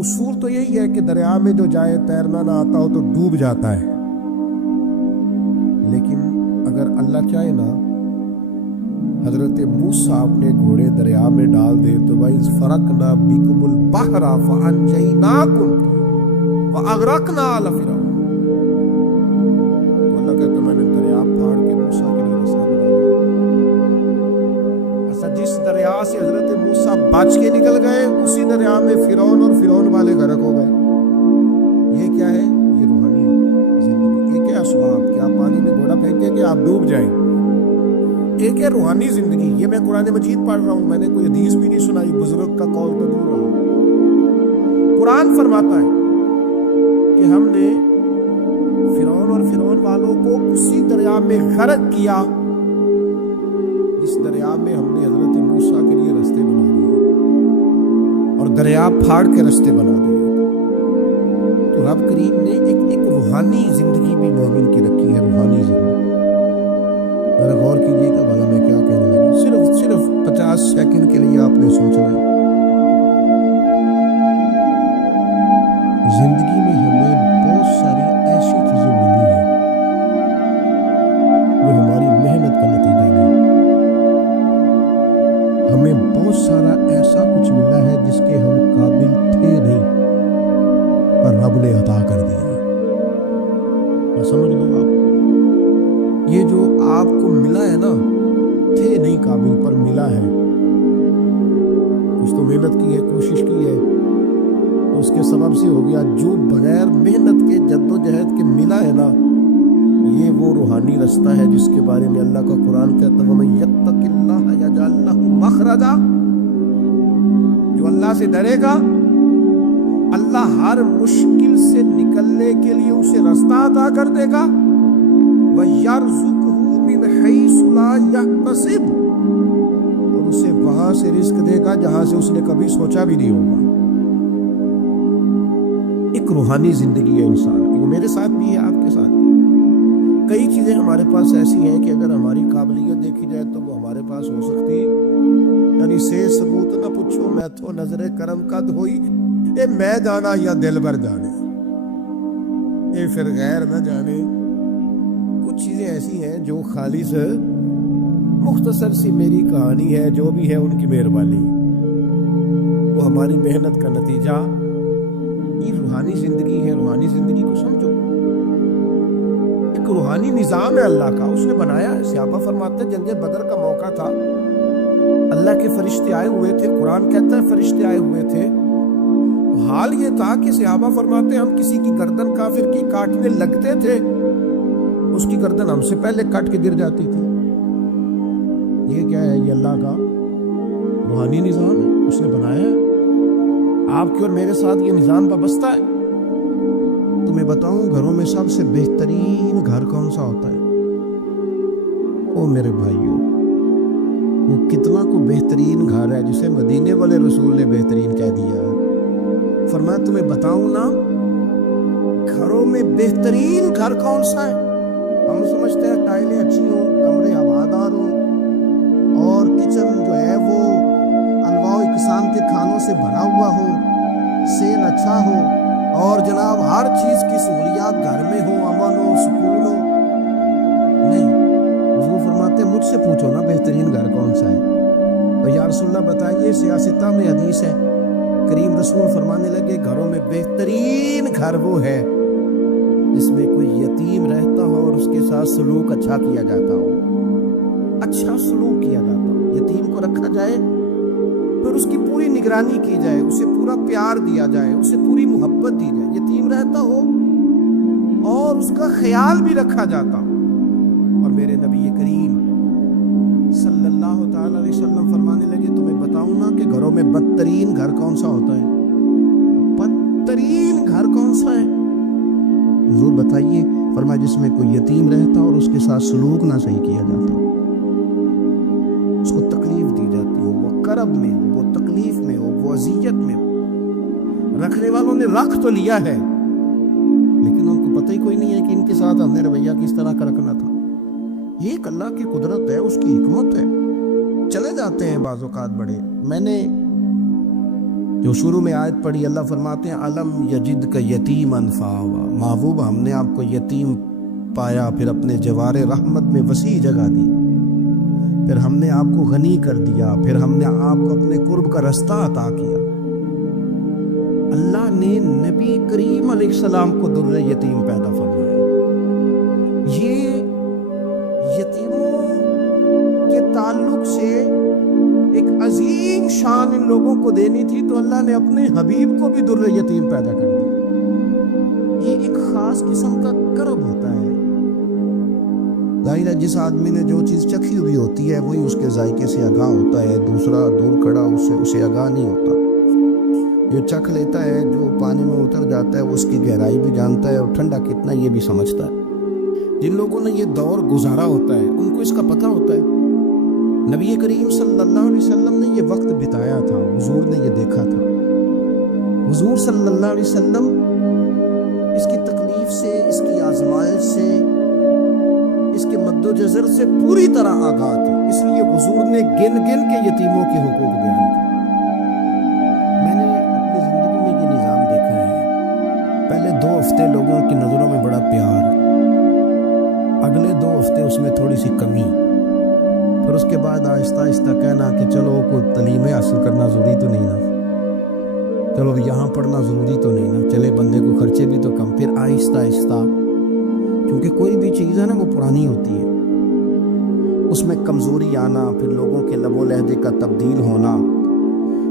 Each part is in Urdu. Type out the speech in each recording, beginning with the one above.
اصول تو یہی ہے کہ دریا میں جو جائے تیرنا نہ آتا ہو تو ڈوب جاتا ہے، لیکن اگر اللہ چاہے نا حضرت موسیٰ اپنے گھوڑے دریا میں ڈال دے تو وَإِذْ فَرَقْنَا بِكُمُ الْبَحْرَ فَأَنْجَيْنَاكُمْ وَأَغْرَقْنَا آلَ فِرْعَوْنَ، تو اللہ کہتا میں نے دریا پھاڑ کے موسیٰ کے لیے رستہ بنا دیا۔ ایسا جس دریا سے حضرت موسیٰ بچ کے نکل گئے اسی دریا میں فرعون اور فرعون والے غرق ہو گئے۔ یہ کیا ہے؟ یہ روحانی زندگی۔ ایک ہے اسباب کہ آپ پانی میں گھوڑا پھینکیں کہ آپ ڈوب جائیں، ایک ہے روحانی زندگی۔ یہ میں قرآن مجید پڑھ رہا ہوں، میں نے کوئی حدیث بھی نہیں سنائی، بزرگ کا قول تو دور رہا۔ قرآن فرماتا ہے کہ ہم نے فرعون اور فرعون والوں کو اسی دریا میں غرق کیا جس دریا میں ہم نے حضرت موسیٰ کے لیے رستے بنا دیے اور دریا پھاڑ کے رستے بنا دیے۔ تو رب کریم نے ایک روحانی زندگی بھی مومن کی رکھی ہے، روحانی زندگی۔ ذرا غور کیجیے کہ بھلا میں کیا کہنے لگا، صرف 50 سیکنڈ کے لیے آپ نے سوچنا ہے۔ زندگی میں ہمیں بہت ساری ایسی چیزیں ملی ہیں جو ہماری محنت کا نتیجہ نہیں۔ ہمیں بہت سارا ایسا کچھ ملا ہے جس کے ہم قابل تھے نہیں، پر رب نے عطا کر دیا۔ سمجھ لو آپ، یہ جو آپ کو ملا ہے نا، تھے نہیں قابل پر ملا ہے، کچھ تو محنت کی ہے، کوشش کی ہے، تو اس کے سبب سے ہو گیا۔ جو بغیر محنت کے جد و جہد کے ملا ہے نا، یہ وہ روحانی رستہ ہے جس کے بارے میں اللہ کا قرآن کہتا ہے وَمَن يَتَّقِ اللَّهَ يَجْعَل لَّهُ مَخْرَجًا، جو اللہ سے ڈرے گا اللہ ہر مشکل سے نکلنے کے لیے اسے رستہ عطا کر دے گا۔ وَيَرْزُقْهُ مِنْ حَيْثُ لَا يَحْتَسِبُ، اور اسے وہاں سے رزق دے گا جہاں سے اس نے کبھی سوچا بھی نہیں ہوگا۔ ایک روحانی زندگی ہے انسان کی، وہ میرے ساتھ بھی ہے، آپ کے ساتھ بھی۔ کئی چیزیں ہمارے پاس ایسی ہیں کہ اگر ہماری قابلیت دیکھی جائے تو وہ ہمارے پاس ہو سکتی، یعنی سے ثبوت نہ پوچھو میں تو نظر کرم قد ہوئی، اے میں جانا یا دل بر جانے، اے پھر غیر نہ جانے۔ کچھ چیزیں ایسی ہیں جو خالص مختصر سی میری کہانی ہے، جو بھی ہے ان کی مہربانی، وہ ہماری محنت کا نتیجہ۔ یہ روحانی زندگی ہے، روحانی زندگی کو سمجھو۔ ایک روحانی نظام ہے اللہ کا، اس نے بنایا ہے۔ صحابہ فرماتے ہیں جنگ بدر کا موقع تھا، اللہ کے فرشتے آئے ہوئے تھے، قرآن کہتا ہے فرشتے آئے ہوئے تھے۔ حال یہ تھا کہ صحابہ فرماتے ہیں ہم کسی کی گردن کافر کی کاٹنے لگتے تھے، اس کی گردن ہم سے پہلے کٹ کے گر جاتی تھی۔ یہ کیا ہے؟ یہ اللہ کا روحانی نظام ہے، اس نے بنایا ہے۔ آپ کے اور میرے ساتھ یہ نظام وابستہ ہے۔ تمہیں بتاؤں گھروں میں سب سے بہترین گھر کون سا ہوتا ہے؟ او میرے بھائیوں، وہ کتنا کو بہترین گھر ہے جسے مدینے والے رسول نے بہترین کہہ دیا۔ فرمایا تمہیں بتاؤں نا گھروں میں بہترین گھر کون سا ہے؟ ہم سمجھتے ہیں ٹائلیں اچھی ہوں، کمرے ہوادار ہوں، اور کچن جو ہے وہ انواع و اقسام کے کھانوں سے بھرا ہوا ہو، سیل اچھا ہو، اور جناب ہر چیز کی سہولیات گھر میں ہو، امن ہو، سکون ہو۔ نہیں، حضور فرماتے مجھ سے پوچھو نا بہترین گھر کون سا ہے؟ تو یا رسول اللہ بتائیے، سیاستہ میں حدیث ہے، کریم رسول فرمانے لگے گھروں میں بہترین گھر وہ ہے جس میں کوئی یتیم رہتا ہو اور اس کے ساتھ سلوک اچھا کیا جاتا ہو، اچھا سلوک کیا جاتا ہو، یتیم کو رکھا جائے، پھر اس کی پوری نگرانی کی جائے، اسے پورا پیار دیا جائے، اسے پوری محبت دی جائے، یتیم رہتا ہو اور اس کا خیال بھی رکھا جاتا ہو۔ اور میرے نبی کریم صلی اللہ تعالی علیہ وسلم فرمانے لگے تمہیں بتاؤں نا کہ گھروں میں بدترین گھر کون سا ہوتا ہے؟ بدترین گھر کون سا ہے؟ حضور بتائیے، فرمایا جس میں کوئی یتیم رہتا اور اس کے ساتھ سلوک نہ صحیح کیا جاتا، اس کو تکلیف دی جاتی ہو، وہ کرب میں ہو، وہ تکلیف میں ہو، وہ اذیت میں ہو۔ رکھنے والوں نے رکھ تو لیا ہے لیکن ان کو پتہ ہی کوئی نہیں ہے کہ ان کے ساتھ ہم نے رویہ کس طرح کا رکھنا تھا۔ یہ ایک اللہ کی قدرت ہے، اس کی حکمت ہے۔ چلے جاتے ہیں بعض اوقات بڑے، میں نے جو شروع میں آیت پڑھی اللہ فرماتے ہیں علم یجد کا یتیمن فآوا، محبوب ہم نے آپ کو یتیم پایا، پھر اپنے جوار رحمت میں وسیع جگہ دی، پھر ہم نے آپ کو غنی کر دیا، پھر ہم نے آپ کو اپنے قرب کا رستہ عطا کیا۔ اللہ نے نبی کریم علیہ السلام کو در یتیم پیدا فرمایا۔ یہ یتیموں کے تعلق سے ایک عظیم شان ان لوگوں کو دینی تھی، تو اللہ نے اپنے حبیب کو بھی در یتیم پیدا کر دیا۔ یہ ایک خاص قسم کا کرب ہوتا ہے۔ ظاہر ہے جس آدمی نے جو چیز چکھی ہوئی ہوتی ہے وہی اس کے ذائقے سے آگاہ ہوتا ہے، دوسرا دور کھڑا اسے آگاہ نہیں ہوتا۔ جو چکھ لیتا ہے، جو پانی میں اتر جاتا ہے، وہ اس کی گہرائی بھی جانتا ہے اور ٹھنڈا کتنا یہ بھی سمجھتا ہے۔ جن لوگوں نے یہ دور گزارا ہوتا ہے ان کو اس کا پتہ ہوتا ہے۔ نبی کریم صلی اللہ علیہ وسلم نے یہ وقت بتایا تھا، حضور نے یہ دیکھا تھا۔ حضور صلی اللہ علیہ وسلم اس کی تکلیف سے، اس کی آزمائش سے، اس کے مد و جزر سے پوری طرح آگاہ تھے، اس لیے حضور نے گن گن کے یتیموں کے حقوق بیان کیے۔ میں نے اپنی زندگی میں یہ نظام دیکھا ہے، پہلے 2 ہفتے لوگوں کی نظروں میں بڑا پیار، اگلے 2 ہفتے اس میں تھوڑی سی کمی، پھر اس کے بعد آہستہ آہستہ کہنا کہ چلو کوئی تعلیم حاصل کرنا ضروری تو نہیں نا، چلو یہاں پڑھنا ضروری تو نہیں نا، چلے بندے کو خرچے بھی تو کم، پھر آہستہ آہستہ، کیونکہ کوئی بھی چیز ہے نا وہ پرانی ہوتی ہے، اس میں کمزوری آنا، پھر لوگوں کے لب و لہجے کا تبدیل ہونا،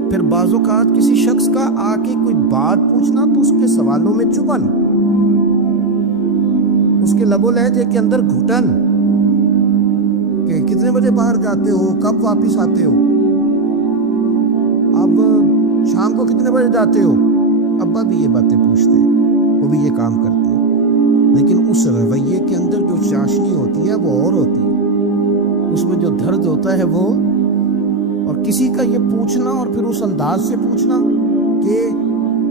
پھر بعض اوقات کسی شخص کا آ کے کوئی بات پوچھنا تو اس کے سوالوں میں چبھن، اس کے لب و لہجے کے اندر گھٹن کہ کتنے بجے باہر جاتے ہو، کب واپس آتے ہو، اب شام کو کتنے بجے جاتے ہو۔ ابا بھی یہ باتیں پوچھتے ہیں، وہ بھی یہ کام کرتے ہیں، لیکن اس رویے کے اندر جو چاشنی ہوتی ہے وہ اور ہوتی ہے، اس میں جو درد ہوتا ہے وہ، اور کسی کا یہ پوچھنا اور پھر اس انداز سے پوچھنا کہ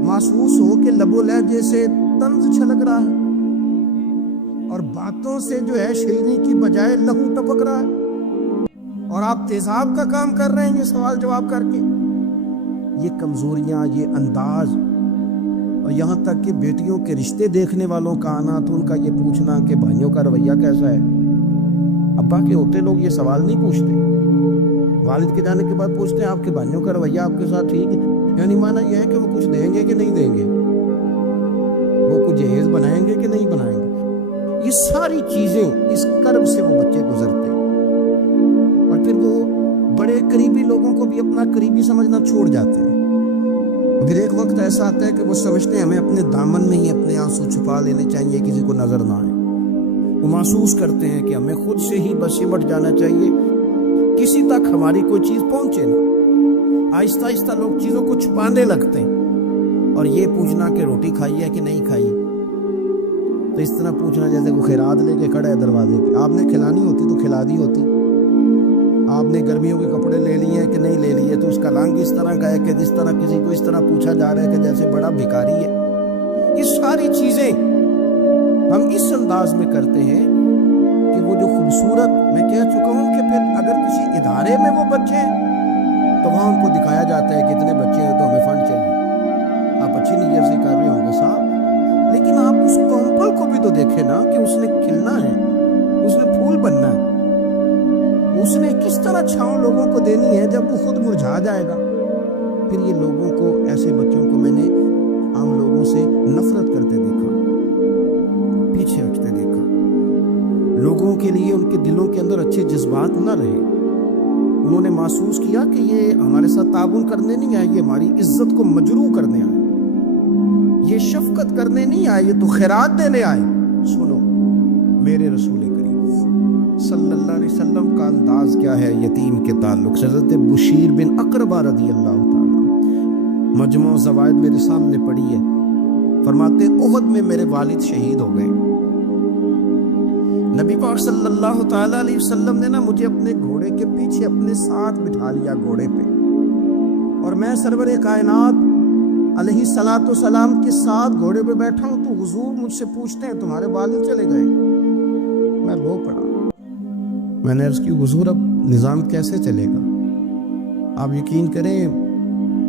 محسوس ہو کہ لب و لہجے سے طنز چھلک رہا ہے اور باتوں سے جو ہے شیرینی کی بجائے لہو ٹپک رہا ہے، اور آپ تیزاب کا کام کر رہے ہیں یہ سوال جواب کر کے۔ یہ کمزوریاں، یہ انداز، اور یہاں تک کہ بیٹیوں کے رشتے دیکھنے والوں کا آنا تو ان کا یہ پوچھنا کہ بھائیوں کا رویہ کیسا ہے۔ ابا کے ہوتے لوگ یہ سوال نہیں پوچھتے، والد کے جانے کے بعد پوچھتے ہیں آپ کے بھائیوں کا رویہ آپ کے ساتھ ٹھیک ہے، یعنی مانا یہ ہے کہ وہ کچھ دیں گے کہ نہیں دیں گے، وہ کچھ جہیز بنائیں گے کہ نہیں بنائیں گے۔ یہ ساری چیزیں اس کرب سے وہ بچے گزرتے ہیں، اور پھر وہ بڑے قریبی لوگوں کو بھی اپنا قریبی سمجھنا چھوڑ جاتے ہیں۔ پھر ایک وقت ایسا آتا ہے کہ وہ سمجھتے ہیں ہمیں اپنے دامن میں ہی اپنے آنسو چھپا لینے چاہیے، کسی کو نظر نہ آئے۔ وہ محسوس کرتے ہیں کہ ہمیں خود سے ہی بس سمٹ جانا چاہیے، کسی تک ہماری کوئی چیز پہنچے نہ۔ آہستہ آہستہ لوگ چیزوں کو چھپانے لگتے ہیں، اور یہ پوچھنا کہ روٹی کھائی ہے کہ نہیں کھائی، تو اس طرح پوچھنا جیسے کوئی خیرات لے کے کھڑا ہے دروازے پہ، آپ نے کھلانی ہوتی تو کھلا دی ہوتی، آپ نے گرمیوں کے کپڑے لے لیے ہیں کہ نہیں لے لیے، تو اس کا رنگ اس طرح کا ہے کہ جس طرح کسی کو اس طرح پوچھا جا رہا ہے کہ جیسے بڑا بھکاری ہے۔ یہ ساری چیزیں ہم اس انداز میں کرتے ہیں کہ وہ جو خوبصورت، میں کہہ چکا ہوں کہ پھر اگر کسی ادارے میں وہ بچے ہیں تو وہاں ان کو دکھایا جاتا ہے کہ اتنے بچے ہیں تو ہمیں فنڈ چاہیے، آپ اچھی نیت سے کر رہے ہوں گے صاحب، لیکن آپ اس کومپل کو بھی تو دیکھیں نا کہ اس نے کھلنا ہے، اس نے پھول بننا ہے، اس نے کس طرح چھاؤں لوگوں کو دینی ہے جب وہ خود مرجھا جائے گا۔ پھر یہ لوگوں کو، ایسے بچوں کو میں نے عام لوگوں سے نفرت کرتے دیکھا، پیچھے ہٹتے دیکھا، لوگوں کے لیے ان کے دلوں کے اندر اچھے جذبات نہ رہے، انہوں نے محسوس کیا کہ یہ ہمارے ساتھ تعاون کرنے نہیں آئے، یہ ہماری عزت کو مجروح کرنے آئے، یہ شفقت کرنے نہیں آئے، یہ تو خیرات دینے آئے۔ سنو، میرے رسول کریم صلی اللہ علیہ وسلم کا انداز کیا ہے یتیم کے تعلق سے۔ حضرت بشیر بن اقربہ رضی اللہ تعالیٰ، مجموع زوائد میرے سامنے پڑی ہے، فرماتے احد میں میرے والد شہید ہو گئے، نبی پاک صلی اللہ تعالیٰ علیہ وسلم نے نا مجھے اپنے گھوڑے کے پیچھے اپنے ساتھ بٹھا لیا گھوڑے پہ، اور میں سرور کائنات علیہ الصلوۃ والسلام کے ساتھ گھوڑے پہ بیٹھا ہوں، تو حضور مجھ سے پوچھتے ہیں تمہارے والد چلے گئے؟ میں رو پڑا، میں نے عرض کی حضور اب نظام کیسے چلے گا؟ آپ یقین کریں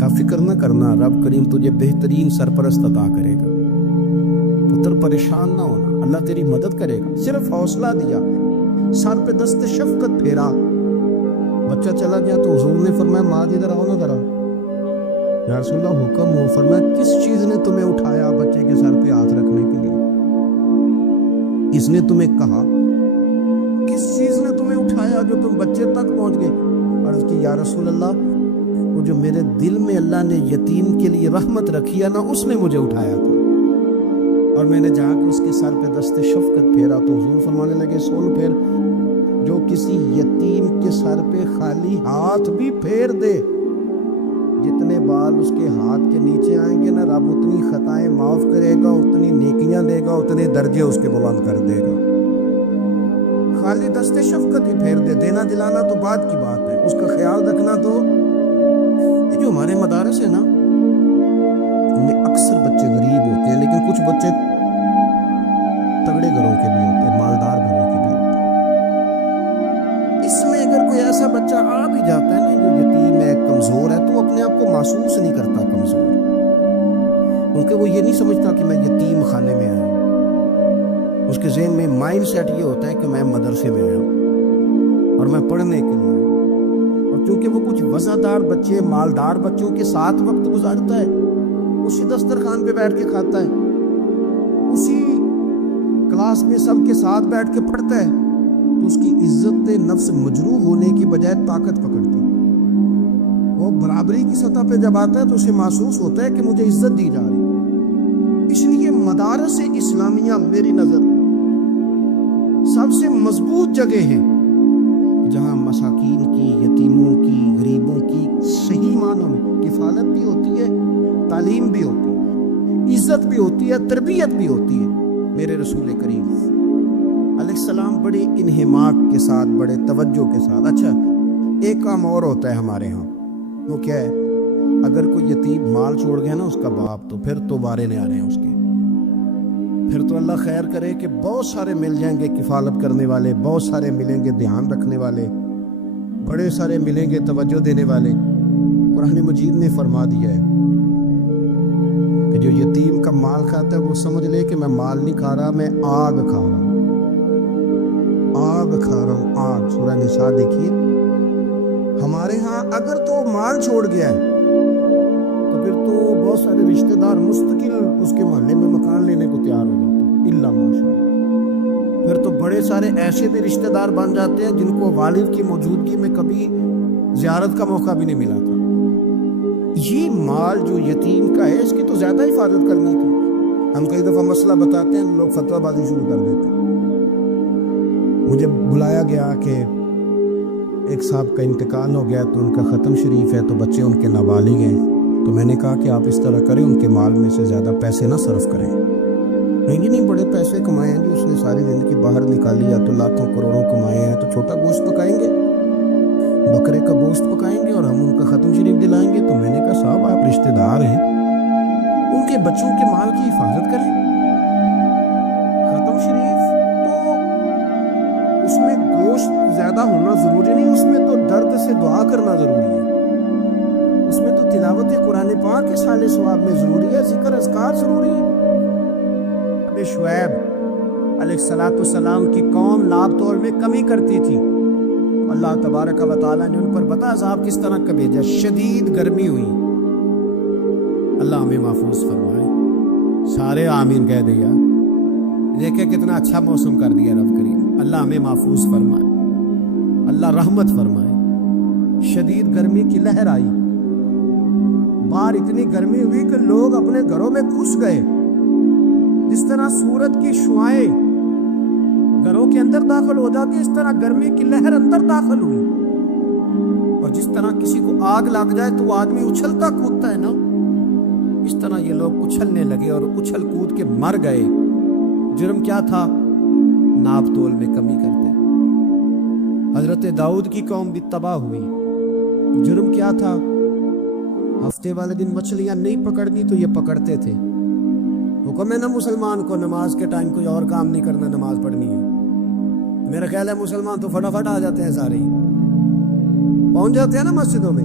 کا فکر نہ کرنا، رب کریم تجھے بہترین سرپرست عطا کرے گا۔ پتر پریشان نہ ہونا، اللہ تیری مدد کرے گا۔ صرف حوصلہ دیا، سر پہ دست شفقت پھیرا، بچہ چلا گیا تو حضور نے فرمایا ماں ادھر آؤ نا ذرا۔ یا رسول اللہ حکم ہو۔ فرمایا کس چیز نے تمہیں اٹھایا بچے کے سر پہ ہاتھ رکھنے کے لیے؟ اس نے تمہیں کہا؟ کس چیز نے تمہیں اٹھایا جو تم بچے تک پہنچ گئے؟ عرض کی یا رسول اللہ وہ جو میرے دل میں اللہ نے یتیم کے لیے رحمت رکھی ہے نا، اس نے مجھے اٹھایا تھا، اور میں نے جا کے اس کے سر پہ دست شفقت پھیرا تو حضور فرمانے لگے سن پھر، جو کسی یتیم کے سر پہ خالی ہاتھ بھی پھیر دے، جتنے بال اس کے ہاتھ کے نیچے آئیں گے نا، رب اتنی خطائیں معاف کرے گا، اتنی نیکیاں دے گا، اتنے درجے اس کے بلند کر دے گا۔ خالی دست شفقت ہی پھیر دے، دینا دلانا تو بعد کی بات ہے، اس کا خیال رکھنا تو۔ یہ جو ہمارے مدارس ہیں نا، ان میں اکثر بچے غریب ہوتے ہیں، لیکن کچھ بچے تگڑے گھروں کے بھی ہوتے ہیں، مالدار گھروں کے بھی ہوتے ہیں۔ اس میں اگر کوئی ایسا بچہ آ بھی جاتا ہے نا جو یتیم ہے، کمزور ہے، تو وہ اپنے آپ کو محسوس نہیں کرتا کمزور، کیونکہ وہ یہ نہیں سمجھتا کہ میں یتیم خانے میں آیا ہوں۔ اس کے ذہن میں مائنڈ سیٹ یہ ہوتا ہے کہ میں مدرسے میں آیا ہوں اور میں پڑھنے کے لیے آیا ہوں۔ اور چونکہ وہ کچھ وزادار بچے، مالدار بچوں کے ساتھ وقت گزارتا ہے، اسی دسترخوان پہ بیٹھ کے کھاتا ہے، اسی کلاس میں سب کے ساتھ بیٹھ کے پڑھتا ہے، تو اس کی عزت نفس مجروح ہونے کی بجائے طاقت پکڑتی ہے۔ وہ برابری کی سطح پہ جب آتا ہے تو اسے محسوس ہوتا ہے کہ مجھے عزت دی جا رہی ہے۔ اس لیے مدارس اسلامیہ میری نظر سب سے مضبوط جگہ ہے جہاں مساکین کی، یتیموں کی، غریبوں کی صحیح معنوں میں کفالت بھی ہوتی ہے، تعلیم بھی ہوتی ہے، عزت بھی ہوتی ہے، تربیت بھی ہوتی ہے۔ میرے رسول کریم علیہ السلام بڑے انہماک کے ساتھ، بڑے توجہ کے ساتھ۔ اچھا ایک کام اور ہوتا ہے ہمارے ہاں، وہ کیا ہے؟ اگر کوئی یتیم مال چھوڑ گیا نا اس کا باپ، تو پھر تو بارے نہیں آ رہے ہیں اس کے، پھر تو اللہ خیر کرے کہ بہت سارے مل جائیں گے کفالت کرنے والے، بہت سارے ملیں گے دھیان رکھنے والے، بڑے سارے ملیں گے توجہ دینے والے۔ قرآن مجید نے فرما دیا ہے کہ جو یتیم کا مال کھاتا ہے وہ سمجھ لے کہ میں مال نہیں کھا رہا، میں آگ کھا رہا ہوں، آگ کھا رہا ہوں، آگ۔ سورہ نساء دیکھیے۔ ہمارے ہاں اگر تو مال چھوڑ گیا ہے تو پھر تو بہت سارے رشتہ دار مستقل اس کے محلے میں مکان لینے کو تیار ہو جاتے ہیں، الا ماشاءاللہ۔ پھر تو بڑے سارے ایسے بھی رشتہ دار بن جاتے ہیں جن کو والد کی موجودگی میں کبھی زیارت کا موقع بھی نہیں ملا تھا۔ یہ مال جو یتیم کا ہے اس کی تو زیادہ حفاظت کرنی تھی۔ ہم کئی دفعہ مسئلہ بتاتے ہیں، لوگ فتویٰ بازی شروع کر دیتے ہیں۔ مجھے بلایا گیا کہ ایک صاحب کا انتقال ہو گیا تو ان کا ختم شریف ہے، تو بچے ان کے نابالغ ہیں، تو میں نے کہا کہ آپ اس طرح کریں، ان کے مال میں سے زیادہ پیسے نہ صرف کریں۔ نہیں بڑے پیسے کمائے ہیں جی اس نے، ساری زندگی باہر نکالی، یا تو لاکھوں کروڑوں کمائے ہیں، تو چھوٹا گوشت پکائیں گے، بکرے کا گوشت پکائیں گے اور ہم ان کا ختم شریف دلائیں گے۔ تو میں نے کہا صاحب آپ رشتہ دار ہیں، ان کے بچوں کے مال کی حفاظت کریں۔ ختم شریف تو اس میں گوشت زیادہ ہونا ضروری نہیں، اس میں تو درد سے دعا کرنا ضروری ہے، اس میں تو تلاوت قرآن پاک کے سالے ثواب میں ضروری ہے، ذکر اذکار ضروری ہے۔ اب شعیب علیہ السلام کی قوم ناب تول میں کمی کرتی تھی، اللہ تبارک و تعالیٰ نے ان پر بتا عذاب کس طرح کا بھیجا، شدید گرمی ہوئی۔ اللہ ہمیں محفوظ فرمائے، سارے آمین کہہ دیا۔ دیکھیں کتنا اچھا موسم کر دیا رب کریم، اللہ ہمیں محفوظ فرمائے، اللہ رحمت فرمائے۔ شدید گرمی کی لہر آئی، باہر اتنی گرمی ہوئی کہ لوگ اپنے گھروں میں گھس گئے، جس طرح سورج کی شعاعیں گھروں کے اندر داخل ہو جاتی ہے، اس طرح گرمی کی لہر اندر داخل ہوئی، اور جس طرح کسی کو آگ لگ جائے تو وہ آدمی اچھلتا کودتا ہے نا، اس طرح یہ لوگ اچھلنے لگے اور اچھل کود کے مر گئے۔ جرم کیا تھا؟ ناپ تول میں کمی کرتے۔ حضرت داؤد کی قوم بھی تباہ ہوئی۔ جرم کیا تھا؟ ہفتے والے دن مچھلیاں نہیں پکڑنی تو یہ پکڑتے تھے۔ حکم ہے نا مسلمان کو نماز کے ٹائم کوئی اور کام نہیں کرنا، نماز پڑھنی ہے۔ میرا خیال ہے مسلمان تو فٹافٹ آ جاتے ہیں، سارے پہنچ جاتے ہیں نا مسجدوں میں۔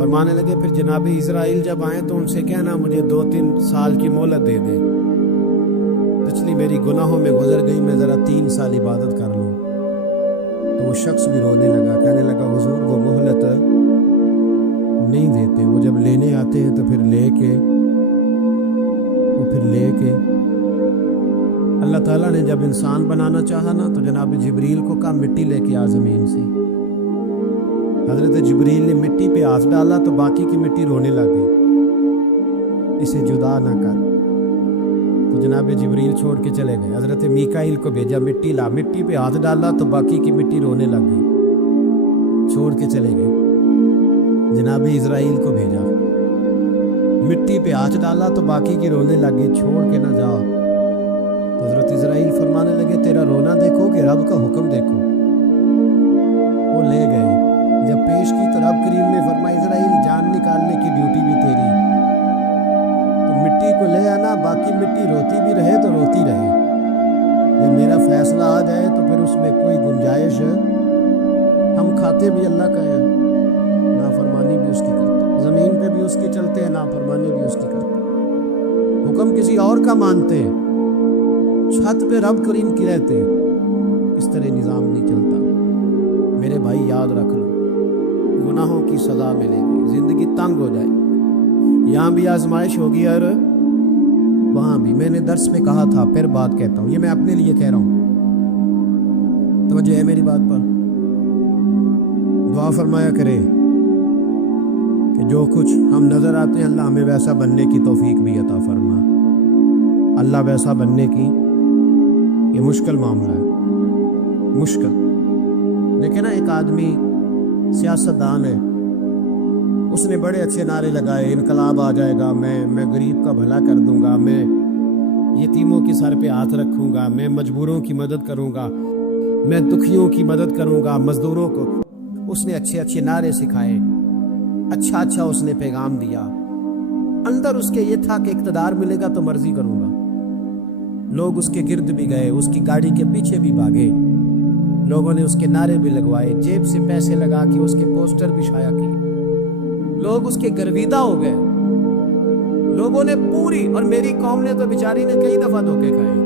فرمانے لگے پھر جناب اسرائیل جب آئیں تو ان سے کہنا مجھے 2-3 سال کی مہلت دے دیں، پچھلی میری گناہوں میں گزر گئی، میں ذرا 3 سال عبادت کر لوں۔ تو وہ شخص بھی رونے لگا، کہنے لگا حضور وہ مہلت نہیں دیتے، وہ جب لینے آتے ہیں تو پھر لے کے اللہ تعالیٰ نے جب انسان بنانا چاہا نا تو جناب جبریل کو کہا مٹی لے کے آ زمین سے۔ حضرت جبریل نے مٹی پہ ہاتھ ڈالا تو باقی کی مٹی رونے لگ گئی، اسے جدا نہ کر۔ تو جناب جبریل چھوڑ کے چلے گئے، حضرت میکائیل کو بھیجا مٹی لا، مٹی پہ ہاتھ ڈالا تو باقی کی مٹی رونے لگ گئی، چھوڑ کے چلے گئے۔ جناب اسرائیل کو بھیجا، مٹی پہ ہاتھ ڈالا تو باقی کی رونے لگ گئی، چھوڑ کے نہ جاؤ۔ تو حضرت اسرائیل فرمانے لگے تیرا رونا دیکھو کہ رب کا حکم دیکھو۔ وہ لے گئے، جب پیش کی تو رب کریم نے فرمایا اسرائیل جان نکالنے کی ڈیوٹی بھی تیری، تو مٹی کو لے آنا، باقی مٹی روتی بھی رہے تو روتی رہے، جب میرا فیصلہ آ جائے تو پھر اس میں کوئی گنجائش ہے؟ ہم کھاتے بھی اللہ کا ہے، نافرمانی بھی اس کی کرتے، زمین پہ بھی اس کی چلتے ہیں، نافرمانی بھی اس کی کرتے، حکم کسی اور کا مانتے ہیں، چھت پہ رب کریم کی رہتے ہیں، اس طرح نظام نہیں چلتا۔ میرے بھائی یاد رکھ لو، گناہوں کی سزا ملے گی، زندگی تنگ ہو جائے گی، یہاں بھی آزمائش ہوگی اور وہاں بھی۔ میں نے درس میں کہا تھا، پھر بات کہتا ہوں، یہ میں اپنے لیے کہہ رہا ہوں، توجہ ہے میری بات پر؟ دعا فرمایا کرے کہ جو کچھ ہم نظر آتے ہیں اللہ ہمیں ویسا بننے کی توفیق بھی عطا فرما۔ اللہ ویسا بننے کی یہ مشکل معاملہ ہے، مشکل۔ لیکن ایک آدمی سیاستدان ہے، اس نے بڑے اچھے نعرے لگائے، انقلاب آ جائے گا، میں غریب کا بھلا کر دوں گا، میں یتیموں کے سر پہ ہاتھ رکھوں گا، میں مجبوروں کی مدد کروں گا، میں دکھیوں کی مدد کروں گا، مزدوروں کو۔ اس نے اچھے اچھے نعرے سکھائے، اچھا اس نے پیغام دیا، اندر اس کے یہ تھا کہ اقتدار ملے گا تو مرضی کروں گا۔ لوگ اس کے گرد بھی گئے، اس کی گاڑی کے پیچھے بھی بھاگے، لوگوں نے اس کے نعرے بھی لگوائے، جیب سے پیسے لگا کے اس کے پوسٹر بھی شائع کیے، لوگ اس کے گرویدہ ہو گئے، لوگوں نے پوری، اور میری قوم نے تو بیچاری نے کئی دفعہ دھوکے کھائے،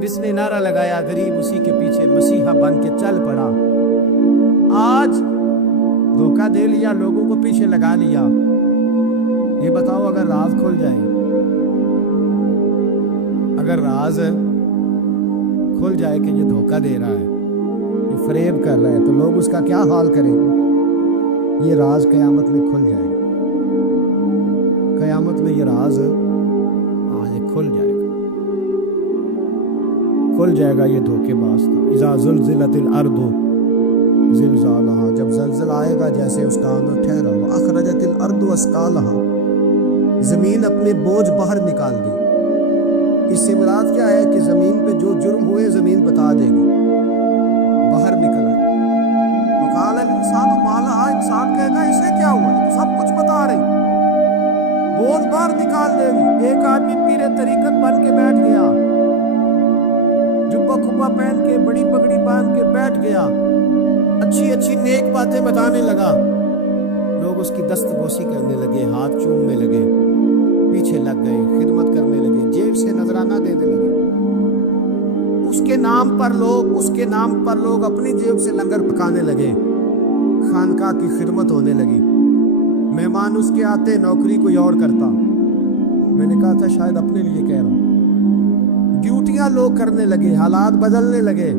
جس نے نعرہ لگایا غریب اسی کے پیچھے مسیحا بن کے چل پڑا۔ آج دھوکہ دے لیا، لوگوں کو پیچھے لگا لیا۔ یہ بتاؤ اگر راز کھل جائے، اگر راز کھل جائے کہ یہ دھوکہ دے رہا ہے، یہ فریب کر رہا ہے، تو لوگ اس کا کیا حال کریں گے؟ یہ راز قیامت میں کھل جائے گا، قیامت میں یہ راز یہ کھل جائے گا، کھل جائے گا، یہ دھوکے باز تھا۔ اذا زلزلت الارض زلزالہا، جب زلزلہ آئے گا جیسے اس کا آنا ٹھہرا، واخرجت الارض اثقالہا، زمین اپنے بوجھ باہر نکال دی۔ اس سے مراد کیا ہے کہ زمین پہ جو جرم ہوئے زمین بتا دے گی، باہر نکل آئے۔ وقال الانسان ما لہا، انسان کہے گا اسے کیا ہوا ہے، سب کچھ بتا رہی، بوجھ باہر نکال دے گی۔ ایک آدمی پیر طریقت بن کے بیٹھ گیا، جبہ کھپا پہن کے، بڑی پگڑی باندھ کے بیٹھ گیا، اچھی نیک باتیں بتانے لگا، لوگ اس کی دست بوسی کرنے لگے، ہاتھ چومنے لگے، پیچھے لگ گئے، خدمت کرنے لگے، جیب سے نذرانہ دینے لگے۔ اس کے نام پر لوگ اپنی جیب سے لنگر پکانے لگے، خانقاہ کی خدمت ہونے لگی، مہمان اس کے آتے، نوکری کوئی اور کرتا۔ میں نے کہا تھا شاید اپنے لیے کہہ رہا ہوں، ڈیوٹیاں لوگ کرنے لگے، حالات بدلنے لگے،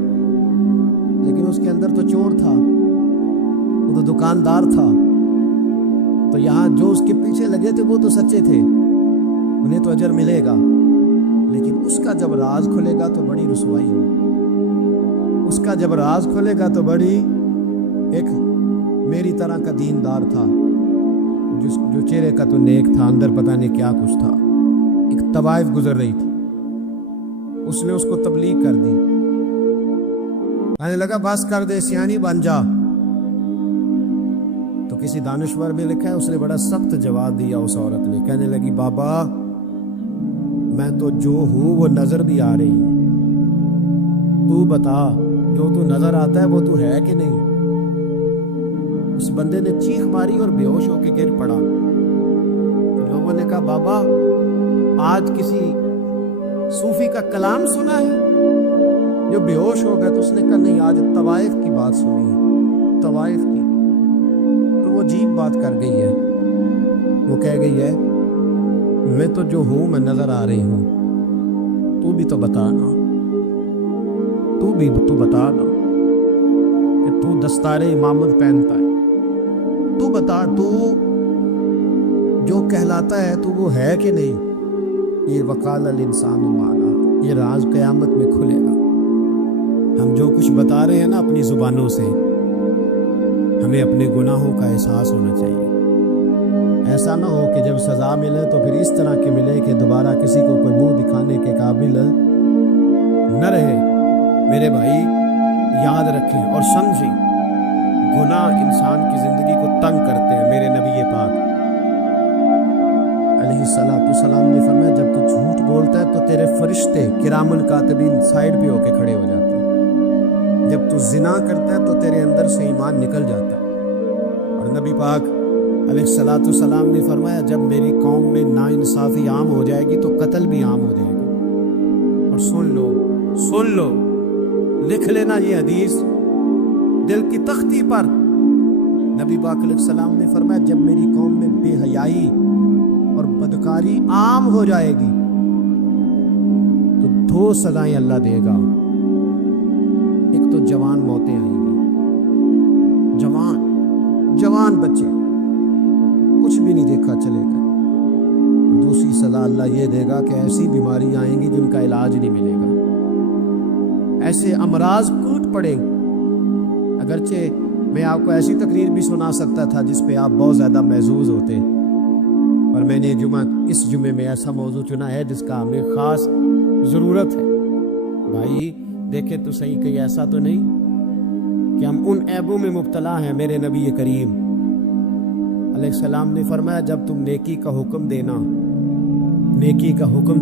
لیکن اس کے اندر تو چور تھا، وہ تو دکاندار تھا، تو یہاں جو اس کے پیچھے لگے تھے وہ تو سچے تھے، انہیں تو اجر ملے گا، لیکن اس کا جب راز کھلے گا تو بڑی رسوائی ہوگی۔ اس کا جب راز کھلے گا تو بڑی، ایک میری طرح کا دیندار تھا، جو چہرے کا تو نیک تھا، اندر پتہ نہیں کیا کچھ تھا، ایک طوائف گزر رہی تھی، اس نے اس کو تبلیغ کر دی، کہنے لگا بس کر دے، سیانی بن جا۔ تو کسی دانشور میں لکھا ہے اس نے بڑا سخت جواب دیا اس عورت نے، کہنے لگی بابا میں تو جو ہوں وہ نظر بھی آ رہی ہے، تو بتا جو تو نظر آتا ہے وہ تو ہے کہ نہیں؟ اس بندے نے چیخ ماری اور بے ہوش ہو کے گر پڑا. تو لوگوں نے کہا بابا آج کسی صوفی کا کلام سنا ہے جو بے ہوش ہو گیا؟ تو اس نے کہا نہیں، آج طوائف کی بات سنی ہے، طوائف کی. تو وہ عجیب بات کر گئی ہے. وہ کہہ گئی ہے میں تو جو ہوں میں نظر آ رہی ہوں، تو بھی تو بتانا، تو بھی تو بتانا کہ تو دستار امامت پہنتا ہے. تو بتا تو جو کہلاتا ہے تو وہ ہے کہ نہیں؟ یہ وقال الانسان مالا، یہ راز قیامت میں کھلے گا. ہم جو کچھ بتا رہے ہیں نا اپنی زبانوں سے، ہمیں اپنے گناہوں کا احساس ہونا چاہیے. ایسا نہ ہو کہ جب سزا ملے تو پھر اس طرح کی ملے کہ دوبارہ کسی کو کوئی منہ دکھانے کے قابل نہ رہے. میرے بھائی یاد رکھیں اور سمجھیں، گناہ انسان کی زندگی کو تنگ کرتے ہیں. میرے نبی پاک علیہ الصلوۃ والسلام نے فرمایا جب تو جھوٹ بولتا ہے تو تیرے فرشتے کرامن کاتبین سائڈ پہ ہو کے کھڑے ہو جاتے ہیں. جب تو زنا کرتا ہے تو تیرے اندر سے ایمان نکل جاتا ہے. اور نبی پاک علیہ الصلوۃ والسلام نے فرمایا جب میری قوم میں ناانصافی عام ہو جائے گی تو قتل بھی عام ہو جائے گا. اور سن لو لکھ لینا یہ حدیث دل کی تختی پر. نبی پاک علیہ السلام نے فرمایا جب میری قوم میں بے حیائی اور بدکاری عام ہو جائے گی تو 2 سزائیں اللہ دے گا. ایک تو جوان موتیں آئیں گی، جوان بچے کچھ بھی نہیں دیکھا چلے گا. اور دوسری سزا اللہ یہ دے گا کہ ایسی بیماری آئیں گی جن کا علاج نہیں ملے گا. ایسے امراض ٹوٹ پڑے. اگرچہ میں آپ کو ایسی تقریر بھی سنا سکتا تھا جس پہ آپ بہت زیادہ محظوظ ہوتے، اور میں نے اس جمعے میں ایسا موضوع چنا ہے جس کا ہمیں خاص ضرورت ہے. بھائی دیکھے تو صحیح، کہیں ایسا تو نہیں کہ ہم ان عیبوں میں مبتلا ہیں. میرے نبی کریم علیہ السلام نے فرمایا جب تم نیکی کا حکم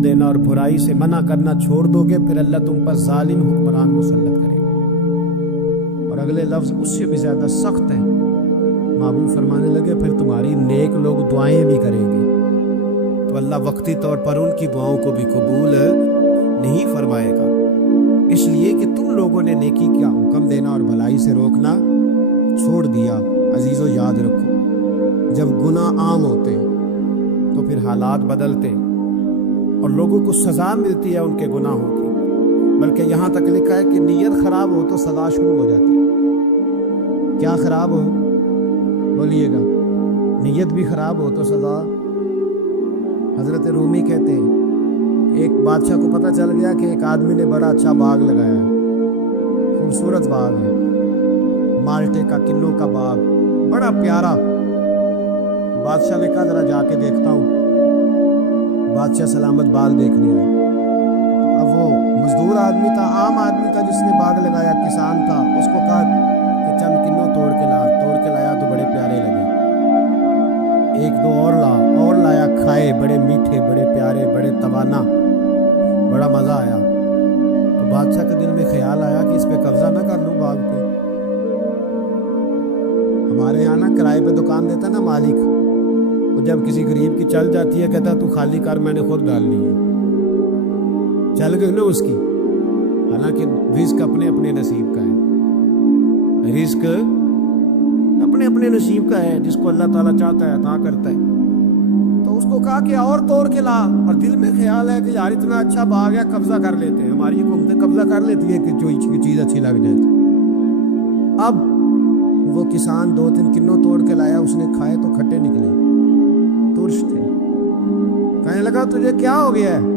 دینا اور برائی سے منع کرنا چھوڑ دو گے پھر اللہ تم پر ظالم حکمران مسلط کرے گا. اور اگلے لفظ اس سے بھی زیادہ سخت ہیں. محبوب فرمانے لگے پھر تمہاری نیک لوگ دعائیں بھی کریں گے تو اللہ وقتی طور پر ان کی دعاؤں کو بھی قبول نہیں فرمائے گا. اس لیے کہ تم لوگوں نے نیکی کا حکم دینا اور بھلائی سے روکنا چھوڑ دیا. عزیزو یاد رکھو جب گناہ عام ہوتے تو پھر حالات بدلتے اور لوگوں کو سزا ملتی ہے ان کے گناہوں کی. بلکہ یہاں تک لکھا ہے کہ نیت خراب ہو تو سزا شروع ہو جاتی ہے. کیا خراب ہو؟ بولیے گا. نیت بھی خراب ہو تو سزا. حضرت رومی کہتے ہیں ایک بادشاہ کو پتہ چل گیا کہ ایک آدمی نے بڑا اچھا باغ لگایا ہے، خوبصورت باغ ہے، مالٹے کا کنوں کا باغ، بڑا پیارا. بادشاہ نے کہا ذرا جا کے دیکھتا ہوں. بادشاہ سلامت باغ دیکھنے آئے. اب وہ مزدور آدمی تھا، عام آدمی تھا جس نے باغ لگایا، کسان تھا. اس کو کہا کہ چند کنوں توڑ کے لایا تو بڑے پیارے لگے. ایک دو اور لایا، کھائے، بڑے میٹھے، بڑے پیارے، بڑے توانا، بڑا مزہ آیا. تو بادشاہ کے دل میں خیال آیا کہ اس پہ قبضہ نہ کر لوں باغ پہ. ہمارے یہاں نا کرائے پہ دکان دیتا نا مالک، وہ جب کسی غریب کی چل جاتی ہے کہتا تو خالی کر، میں نے خود ڈالنی ہے. چل گئی نا اس کی. حالانکہ رزق اپنے اپنے نصیب کا ہے، رزق اپنے اپنے نصیب کا ہے. جس کو اللہ تعالیٰ چاہتا ہے عطا کرتا ہے. تو اس کو کہا کہ اور توڑ کے لا. اور دل میں خیال ہے کہ یار اتنا اچھا باغ ہے، قبضہ کر لیتے ہیں. ہماری حکومتیں قبضہ کر لیتی ہے کہ جو چیز اچھی لگ جائے. اب وہ کسان 2-3 کنوں توڑ کے لایا، اس نے کھائے تو کھٹے نکلے، ترش تھے. کہنے لگا تجھے کیا ہو گیا ہے؟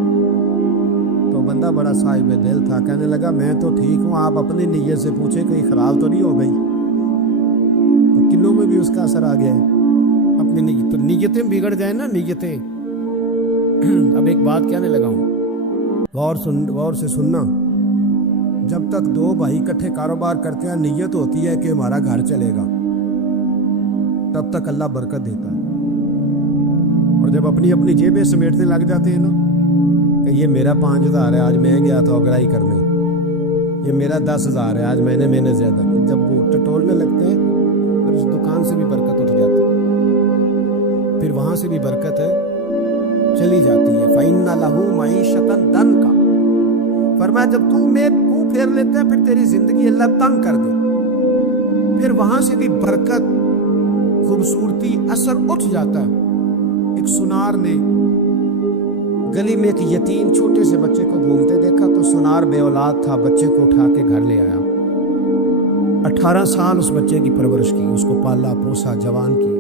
تو بندہ بڑا صاحب دل تھا، کہنے لگا میں تو ٹھیک ہوں، آپ اپنی نیت سے پوچھیں کہیں خراب تو نہیں ہو گئی. تو کنوں میں بھی اس کا اثر آ گیا ہے. اپنی نیت، تو نیتیں بگڑ جائیں نا، نیتیں. اب ایک بات کہنے لگا ہوں، غور سے سننا. جب تک 2 بھائی اکٹھے کاروبار کرتے ہیں، نیت ہوتی ہے کہ ہمارا گھر چلے گا، تب تک اللہ برکت دیتا ہے. اور جب اپنی اپنی جیبیں سمیٹنے لگ جاتے ہیں نا کہ یہ میرا 5,000 ہے، آج میں گیا تھا اگرائی کرنے، یہ میرا 10,000 ہے، آج میں نے محنت زیادہ کی. جب وہ ٹٹولنے لگتے ہیں تو پھر اس دکان سے بھی برکت اٹھ جاتی ہے، پھر وہاں سے بھی برکت چلی جاتی ہے۔ فَإِنَّ لَهُ مَعِيشَةً ضَنْكَ، فرمایا جب تو منہ پھیر لیتا ہے پھر تیری زندگی اللہ تنگ کر دے، پھر وہاں سے بھی برکت، خوبصورتی، اثر اٹھ جاتا ہے۔ ایک سنار نے گلی میں ایک یتیم چھوٹے سے بچے کو گھومتے دیکھا تو سنار بے اولاد تھا، بچے کو اٹھا کے گھر لے آیا، 18 سال اس بچے کی پرورش کی، اس کو پالا پوسا، جوان کیا۔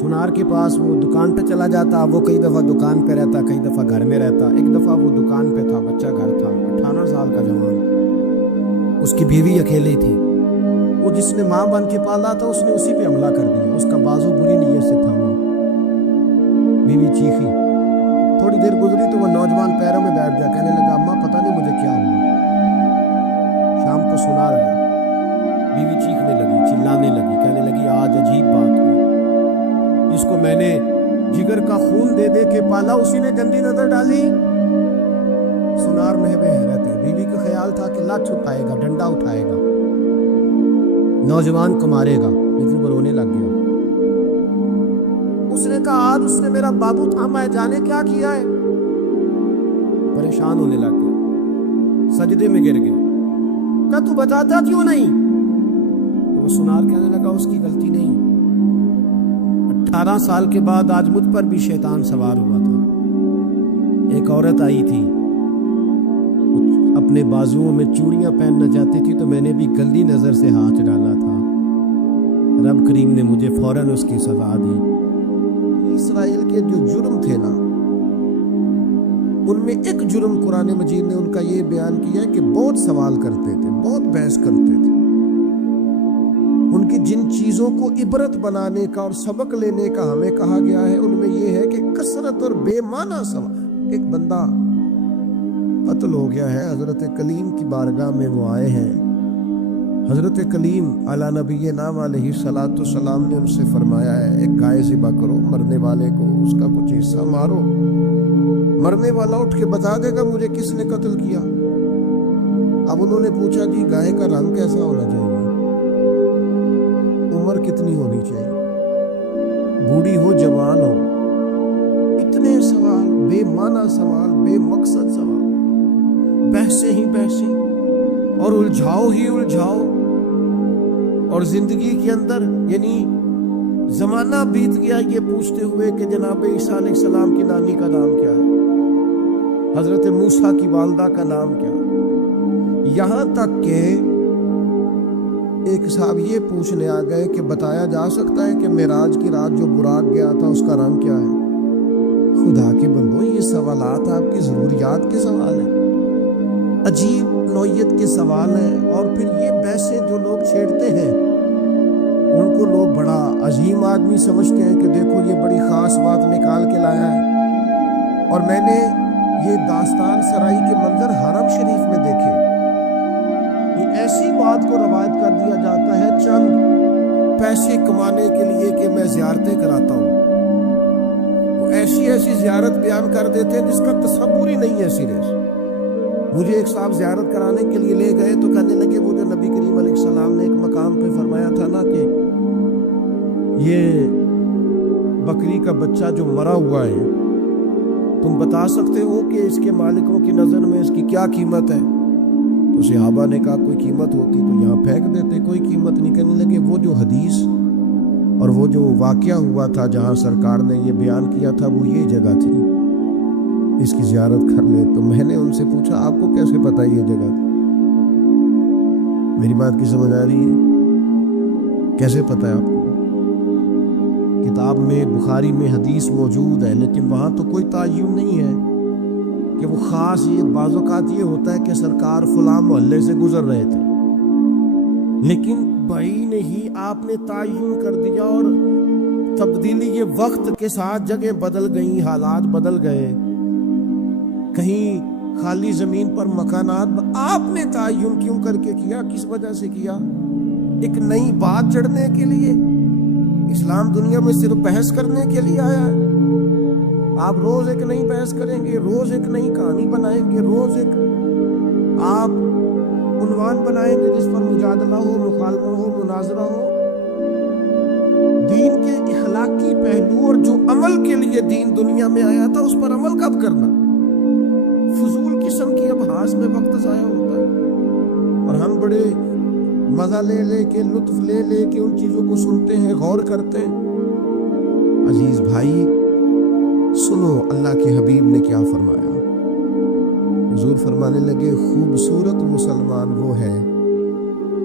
سنار کے پاس وہ دکان پہ چلا جاتا، وہ کئی دفعہ دکان پہ رہتا، کئی دفعہ گھر میں رہتا۔ ایک دفعہ وہ دکان پہ تھا، بچہ گھر تھا، 18 سال کا جوان، اس کی بیوی اکیلی تھی۔ وہ جس نے ماں بن کے پالا تھا اس نے اسی پہ حملہ کر دیا، اس کا بازو بری نیت سے تھاما، بیوی چیخی۔ تھوڑی دیر گزری تو وہ نوجوان پیروں میں بیٹھ گیا، کہنے لگا اماں پتہ نہیں مجھے کیا ہوا۔ شام کو سنار آیا، بیوی چیخنے لگی، چلانے لگی، کہنے لگی آج عجیب بات ہوئی، جس کو میں نے جگر کا خون دے دے کے پالا اسی نے گندی نظر ڈالی۔ سنار محو حیرت ہے، بیوی کا خیال تھا کہ لاٹھ اٹھائے گا، ڈنڈا اٹھائے گا، نوجوان کو مارے گا، لیکن وہ رونے لگ گیا۔ اس نے کہا آج اس نے میرا بابو تھاما ہے، جانے کیا کیا ہے۔ پریشان ہونے لگ گیا، سجدے میں گر گیا، کہا تو بتاتا کیوں نہیں؟ وہ سنار کہنے لگا اس کی غلطی نہیں، 18 سال کے بعد آج مجھ پر بھی شیطان سوار ہوا تھا۔ ایک عورت آئی تھی، اپنے بازوؤں میں چوڑیاں پہننا چاہتی تھی تو میں نے بھی گندی نظر سے ہاتھ ڈالا تھا، رب کریم نے مجھے فوراً اس کی سزا دی۔ اسرائیل کے جو جرم تھے نا، ان میں ایک جرم قرآن مجید نے ان کا یہ بیان کیا ہے کہ بہت سوال کرتے تھے، بہت بحث کرتے تھے۔ ان کی جن چیزوں کو عبرت بنانے کا اور سبق لینے کا ہمیں کہا گیا ہے، ان میں یہ ہے کہ کثرت اور بے معنی سوال۔ ایک بندہ قتل ہو گیا ہے، حضرت کلیم کی بارگاہ میں وہ آئے ہیں، حضرت کلیم علی نبی نام علیہ الصلوۃ والسلام نے ان سے فرمایا ہے ایک گائے ذبح کرو، مرنے والے کو اس کا کچھ حصہ مارو، مرنے والا اٹھ کے بتا دے گا مجھے کس نے قتل کیا۔ اب انہوں نے پوچھا جی گائے کا رنگ کیسا ہونا چاہیے، عمر کتنی ہونی چاہیے، بوڑھی ہو جوان ہو، اتنے سوال، بے معنی سوال، بے مقصد سوال، بحثیں ہی بحثیں اور الجھاؤ ہی الجھاؤ۔ اور زندگی کے اندر یعنی زمانہ بیت گیا یہ پوچھتے ہوئے کہ جناب عیسیٰ علیہ السلام کی نانی کا نام کیا ہے، حضرت موسیٰ کی والدہ کا نام کیا ہے، یہاں تک کہ ایک صاحب یہ پوچھنے آ گئے کہ بتایا جا سکتا ہے کہ معراج کی رات جو براق گیا تھا اس کا رنگ کیا ہے۔ خدا کے بندو، یہ سوالات آپ کی ضروریات کے سوال ہیں، عجیب نوعیت کے سوال ہیں۔ اور پھر یہ بحثیں جو لوگ چھیڑتے ہیں ان کو لوگ بڑا عظیم آدمی سمجھتے ہیں کہ دیکھو یہ بڑی خاص بات نکال کے لایا ہے۔ اور میں نے یہ داستان سرائی کے منظر حرم شریف میں دیکھے، یہ ایسی بات کو روایت کر دیا جاتا ہے چند پیسے کمانے کے لیے کہ میں زیارتیں کراتا ہوں، وہ ایسی ایسی زیارت بیان کر دیتے ہیں جس کا تصور ہی نہیں ہے سرے سے۔ مجھے ایک صاحب زیارت کرانے کے لیے لے گئے تو کہنے لگے وہ جو نبی کریم علیہ السلام نے ایک مقام پہ فرمایا تھا نا کہ یہ بکری کا بچہ جو مرا ہوا ہے تم بتا سکتے ہو کہ اس کے مالکوں کی نظر میں اس کی کیا قیمت ہے؟ تو صحابہ نے کہا کوئی قیمت ہوتی تو یہاں پھینک دیتے، کوئی قیمت نہیں۔ کہنے لگے وہ جو حدیث اور وہ جو واقعہ ہوا تھا جہاں سرکار نے یہ بیان کیا تھا وہ یہ جگہ تھی، اس کی زیارت کر لے۔ تو میں نے ان سے پوچھا آپ کو کیسے پتا یہ جگہ تھی؟ میری بات کی سمجھ آ رہی ہے؟ کیسے پتا ہے آپ کو؟ کتاب میں بخاری میں حدیث موجود ہے لیکن وہاں تو کوئی تعین نہیں ہے کہ وہ خاص، یہ بعض اوقات یہ ہوتا ہے کہ سرکار فلاں محلے سے گزر رہے تھے لیکن بعین ہی آپ نے تعین کر دیا اور تبدیلی یہ وقت کے ساتھ جگہ بدل گئی، حالات بدل گئے، کہیں خالی زمین پر مکانات آپ نے تعین کیوں کر کے کیا؟ کس وجہ سے کیا؟ ایک نئی بات جڑنے کے لیے؟ اسلام دنیا میں صرف بحث کرنے کے لیے آیا ہے؟ آپ روز ایک نئی بحث کریں گے، روز ایک نئی کہانی بنائیں گے، روز ایک آپ عنوان بنائیں گے جس پر مجادلہ ہو، مکالمہ ہو، مناظرہ ہو۔ دین کے اخلاقی پہلو اور جو عمل کے لیے دین دنیا میں آیا تھا اس پر عمل کب کرنا؟ فضول قسم کی ابحاث میں وقت ضائع ہوتا ہے اور ہم بڑے مزہ لے لے کے لطف لے لے کے ان چیزوں کو سنتے ہیں، غور کرتے ہیں۔ عزیز بھائی سنو اللہ کے حبیب نے کیا فرمایا۔ حضور فرمانے لگے خوبصورت مسلمان وہ ہے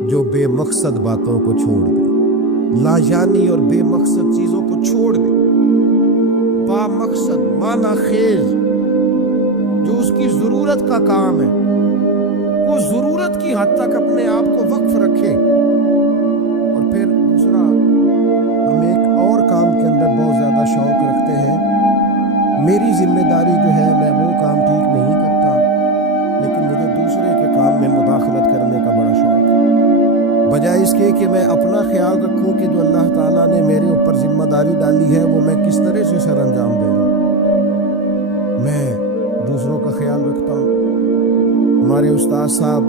جو بے مقصد باتوں کو چھوڑ دے، لا یعنی اور بے مقصد چیزوں کو چھوڑ دے، با مقصد معنی خیز جو اس کی ضرورت کا کام ہے وہ ضرورت کی حد تک اپنے آپ کو وقف رکھے، اور پھر دوسرا ہم ایک اور کام کے اندر بہت زیادہ شوق رکھتے ہیں، میری ذمہ داری جو ہے میں وہ کام ٹھیک نہیں کرتا لیکن مجھے دوسرے کے کام میں مداخلت کرنے کا بڑا شوق ہے، بجائے اس کے کہ میں اپنا خیال رکھوں کہ جو اللہ تعالیٰ نے میرے اوپر ذمہ داری ڈالی ہے وہ میں کس طرح سے سر انجام دے رہا ہوں، میں دوسروں کا خیال رکھتا ہوں۔ ہمارے استاد صاحب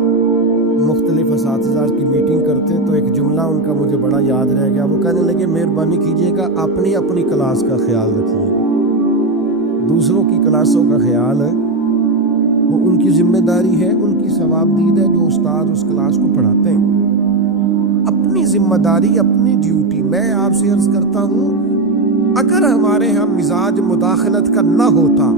مختلف اساتذہ کی میٹنگ کرتے تو ایک جملہ ان کا مجھے بڑا یاد رہ گیا، وہ کہنے لگے مہربانی کیجیے گا اپنی اپنی کلاس کا خیال رکھیے، دوسروں کی کلاسوں کا خیال ہے وہ ان کی ذمہ داری ہے، ان کی ثواب دید ہے جو استاد اس کلاس کو پڑھاتے ہیں، اپنی ذمہ داری اپنی ڈیوٹی۔ میں آپ سے عرض کرتا ہوں اگر ہمارے ہاں مزاج مداخلت کا نہ ہوتا،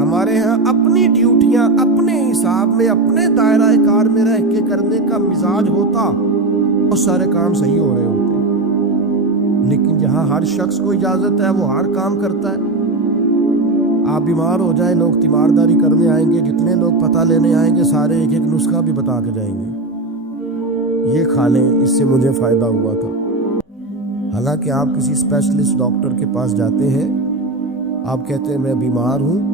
ہمارے ہاں اپنی ڈیوٹیاں اپنے حساب میں اپنے دائرہ کار میں رہ کے کرنے کا مزاج ہوتا، بہت سارے کام صحیح ہو رہے ہوتے، لیکن جہاں ہر شخص کو اجازت ہے وہ ہر کام کرتا ہے۔ آپ بیمار ہو جائیں لوگ تیمارداری کرنے آئیں گے، جتنے لوگ پتہ لینے آئیں گے سارے ایک ایک نسخہ بھی بتا کے جائیں گے، یہ کھا لیں اس سے مجھے فائدہ ہوا تھا۔ حالانکہ آپ کسی اسپیشلسٹ ڈاکٹر کے پاس جاتے ہیں، آپ کہتے ہیں میں بیمار ہوں،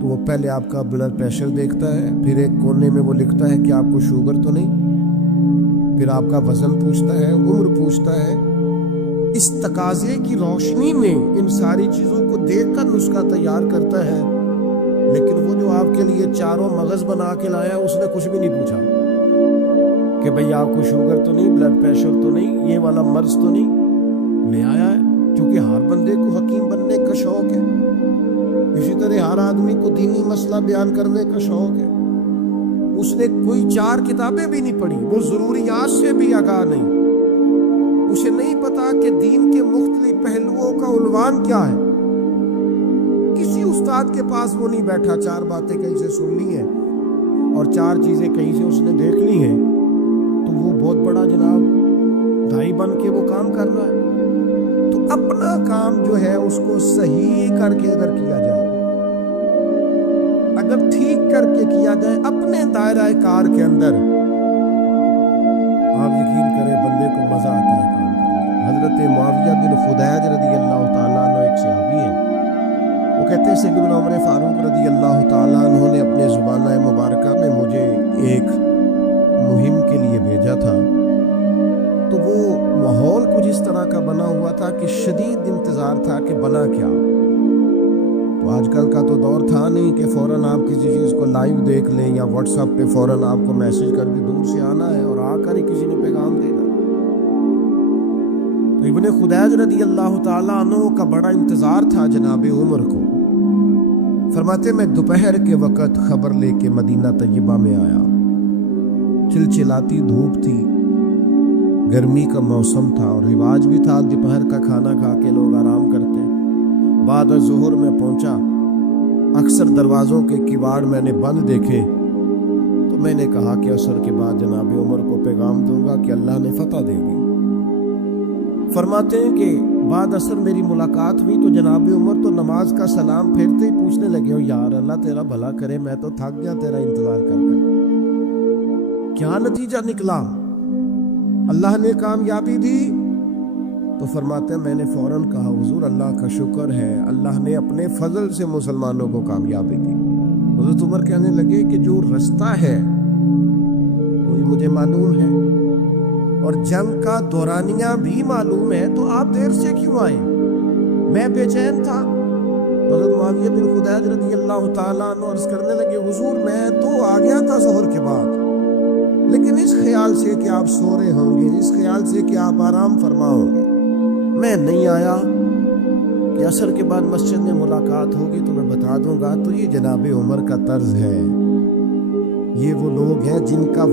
تو وہ پہلے آپ کا بلڈ پریشر دیکھتا ہے، پھر ایک کونے میں وہ لکھتا ہے کہ آپ کو شوگر تو نہیں، پھر آپ کا وزن پوچھتا ہے، عمر پوچھتا ہے، اس تقاضے کی روشنی میں ان ساری چیزوں کو دیکھ کر نسخہ تیار کرتا ہے، لیکن وہ جو آپ کے لیے چاروں مغز بنا کے لایا اس نے کچھ بھی نہیں پوچھا کہ بھئی آپ کو شوگر تو نہیں، بلڈ پریشر تو نہیں، یہ والا مرض تو نہیں، لے آیا ہے کیونکہ ہر بندے کو حکیم بننے کا شوق ہے، اسی طرح ہر آدمی کو دینی مسئلہ بیان کرنے کا شوق ہے، اس نے کوئی 4 کتابیں بھی نہیں پڑھی، وہ ضروریات سے بھی آگاہ نہیں، اسے نہیں پتا کہ دین کے مختلف پہلوؤں کا عنوان کیا ہے، کسی استاد کے پاس وہ نہیں بیٹھا، 4 باتیں کہیں سے سن لی ہیں اور 4 چیزیں کہیں سے اس نے دیکھ لی ہیں تو وہ بہت بڑا جناب دائی بن کے وہ کام کر رہا ہے۔ تو اپنا کام جو ہے اس کو صحیح کر کے اگر کیا جائے، اگر ٹھیک کر کے کیا جائے اپنے دائرہ کار کے اندر، آپ یقین کریں بندے کو مزہ آتا ہے کام کرنے۔ حضرت معاویہ بن خدیج رضی اللہ تعالیٰ عنہ ایک صحابی ہیں، وہ کہتے ہیں سیدنا عمر فاروق رضی اللہ تعالیٰ عنہ نے اپنے زبانہ مبارکہ میں مجھے ایک مہم کے لیے بھیجا تھا، تو وہ ماحول کچھ اس طرح کا بنا ہوا تھا کہ شدید انتظار تھا کہ بنا کیا۔ تو آج کل کا تو دور تھا نہیں کہ فوراً آپ کسی چیز کو لائیو دیکھ لیں یا واٹس ایپ پہ فوراً آپ کو میسج کر کے دور سے آنا ہے اور آ کر ہی کسی نے پیغام دینا۔ تو ابن خدیج رضی اللہ تعالیٰ عنہ کا بڑا انتظار تھا جناب عمر کو۔ فرماتے میں دوپہر کے وقت خبر لے کے مدینہ طیبہ میں آیا، چلچلاتی دھوپ تھی، گرمی کا موسم تھا اور رواج بھی تھا دوپہر کا کھانا کھا کے لوگ آرام کرتے۔ بعد ظہر میں پہنچا، اکثر دروازوں کے کواڑ میں نے بند دیکھے، تو میں نے کہا کہ عصر کے بعد جناب عمر کو پیغام دوں گا کہ اللہ نے فتح دے گی۔ فرماتے ہیں کہ بعد عصر میری ملاقات ہوئی تو جناب عمر تو نماز کا سلام پھیرتے ہی پوچھنے لگے ہو یار اللہ تیرا بھلا کرے، میں تو تھک گیا تیرا انتظار کر کر، کیا نتیجہ نکلا، اللہ نے کامیابی دی؟ تو فرماتے ہیں میں نے فوراً کہا حضور اللہ کا شکر ہے، اللہ نے اپنے فضل سے مسلمانوں کو کامیابی دی۔ حضرت عمر کہنے لگے کہ جو رستہ ہے وہی مجھے معلوم ہے اور جنگ کا دورانیہ بھی معلوم ہے، تو آپ دیر سے کیوں آئے؟ میں بے چین تھا۔ حضرت معاویہ بن خدیج رضی اللہ تعالیٰ عنہ عرض کرنے لگے حضور میں تو آ گیا تھا ظہر کے بعد، لیکن اس خیال خیال سے کہ آپ سو رہے ہوں گے، اس خیال سے کہ آپ آرام فرما ہوں گے، میں نہیں آیا کہ عصر کے بعد مسجد میں ملاقات ہوگی تو میں بتا دوں گا، تو یہ جناب عمر کا طرز ہے۔ یہ وہ لوگ ہیں جن کا